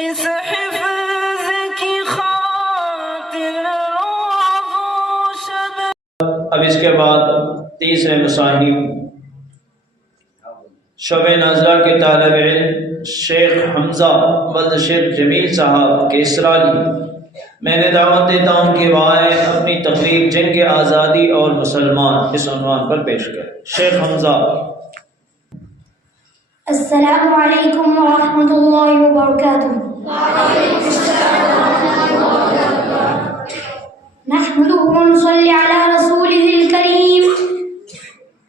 اس حفظ کی خاطر اب اس کے بعد تیسرے مصاحب شعبہ نازلہ کے طالب علم شیخ حمزہ مدشر جمیل صاحب کے اسرالی میں نے دعوت دیتا ہوں کہ وہ آئے اپنی تقریر جنگ آزادی اور مسلمان اس عنوان پر پیش کریں۔ شیخ حمزہ۔ السلام علیکم ورحمۃ اللہ وبرکاتہ۔ نحمده ونصلي على رسوله الكريم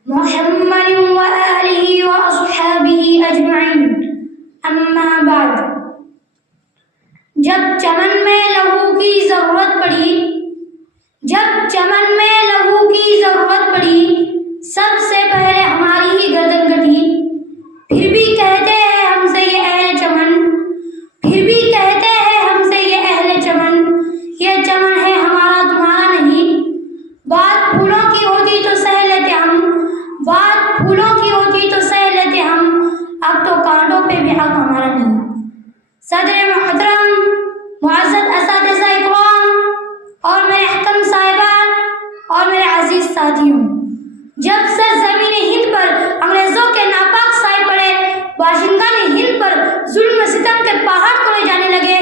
محمد وآله وأصحابه أجمعين اما بعد۔ جب چمن میں لہو کی ضرورت پڑی، سب سے پہلے ہماری ہی گردن کٹی۔ پھر بھی کہتے ہیں ہم سے یہ اہل چمن، یہ چمن ہے ہمارا تمہارا نہیں۔ بات پھولوں کی ہوتی تو سہ لیتے ہم، اب تو کانٹوں پہ بھی حق ہمارا نہیں۔ صدر محترم، معزز اساتذہ اکرام اور میرے حکم صاحبان اور میرے عزیز ساتھیوں، جب سرزمین ہند پر انگریزوں کے ناپاک سائے پڑے، باشندگان ہند پر ظلم و ستم کے پہاڑ توڑے جانے لگے،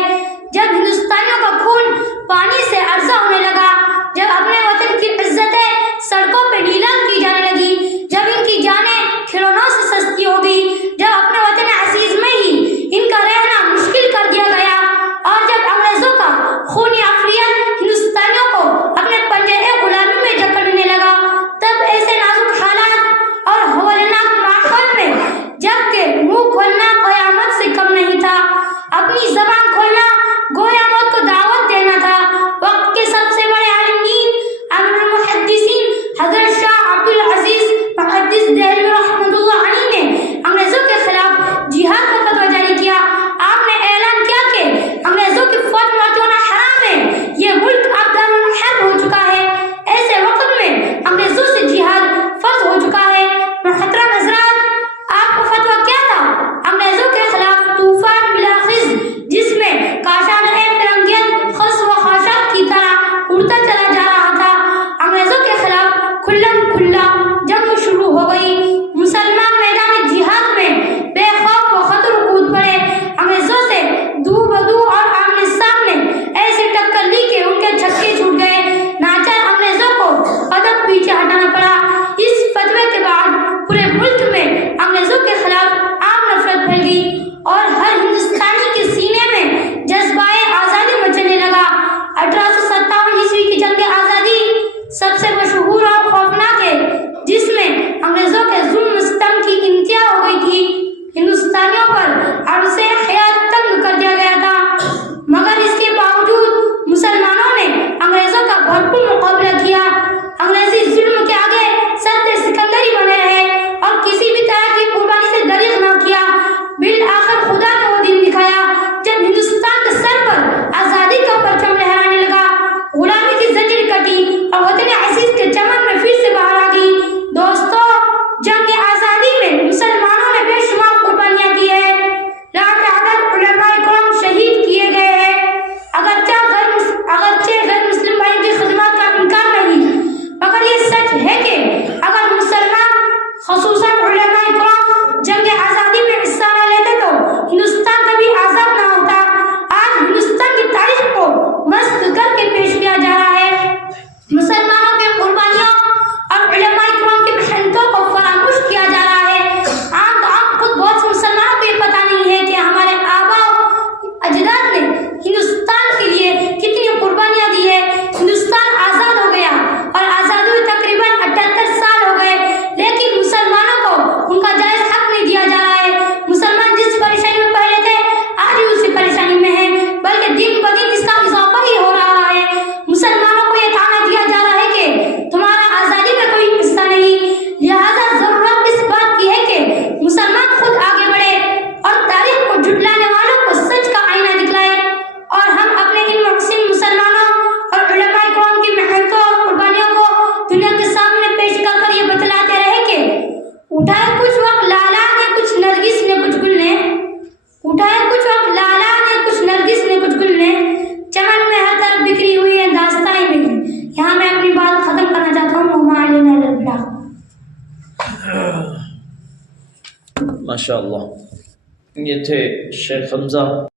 جب ہندوستانیوں کا خون پانی سے ارزا ہونے لگا، جب اپنے وطن کی عزتیں سڑکوں پہ نیلام کی جانے لگی، جب ان کی جانیں کھلونوں سے سستی ہو گئی، جب اپنے وطن عزیز میں ہی ان کا رہنا مشکل کر دیا گیا، اور جب انگریزوں کا خونی عفریت ہندوستانیوں کو اپنے پنجے غلامی میں جکڑنے لگا، تب ایسے نازک حالات اور ہولناک ماحول میں جب کہ منہ کھولنا قیامت سے کم نہیں تھا، اپنی زبان ماشاء اللہ. یہ تھے شیخ حمزہ